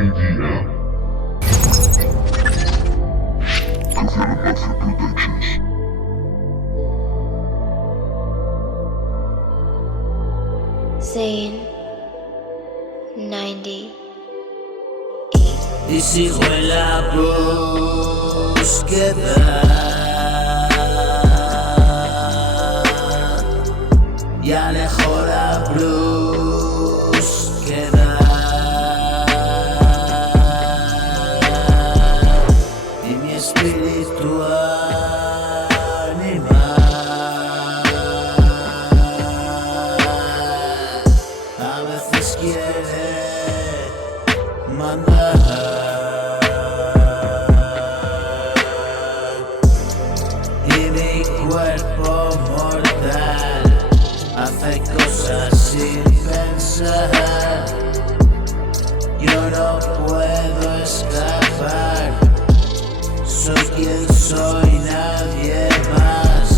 KDM. Kevin Mafia Productions. Zane 90. Y sigo en la búsqueda, y alejo la brusquedad, y mi espíritu animal a veces quiere mandar, y mi cuerpo mortal hace cosas sin pensar. Yo no puedo escapar, soy quien soy, nadie más.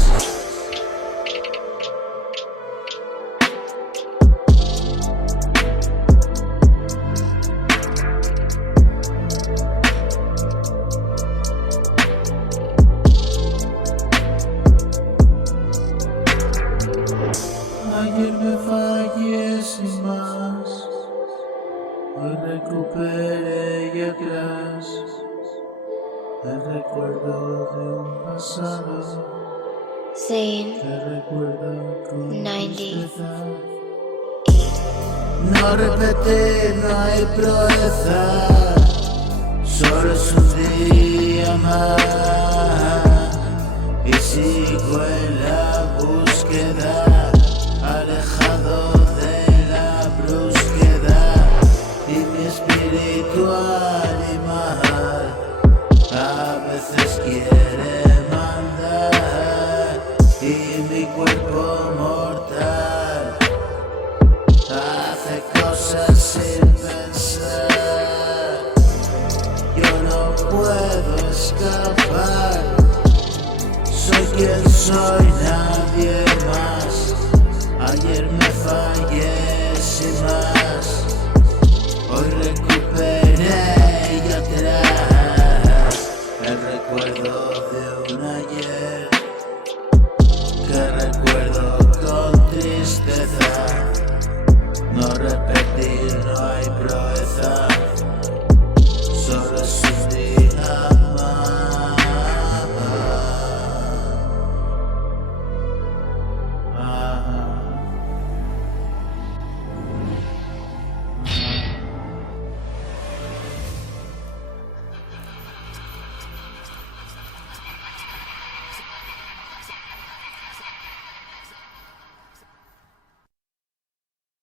Ayer me fallé sin más, hoy recuperé y atrás el recuerdo de un pasado Zane que recuerdo con 90. tristeza. No repetir, no hay proeza, solo es un día más, y sigo en la búsqueda, alejado de la brusquedad, y mi espíritu animal a veces quiere mandar, y mi cuerpo mortal hace cosas sin pensar. Yo no puedo escapar, soy quien soy, nadie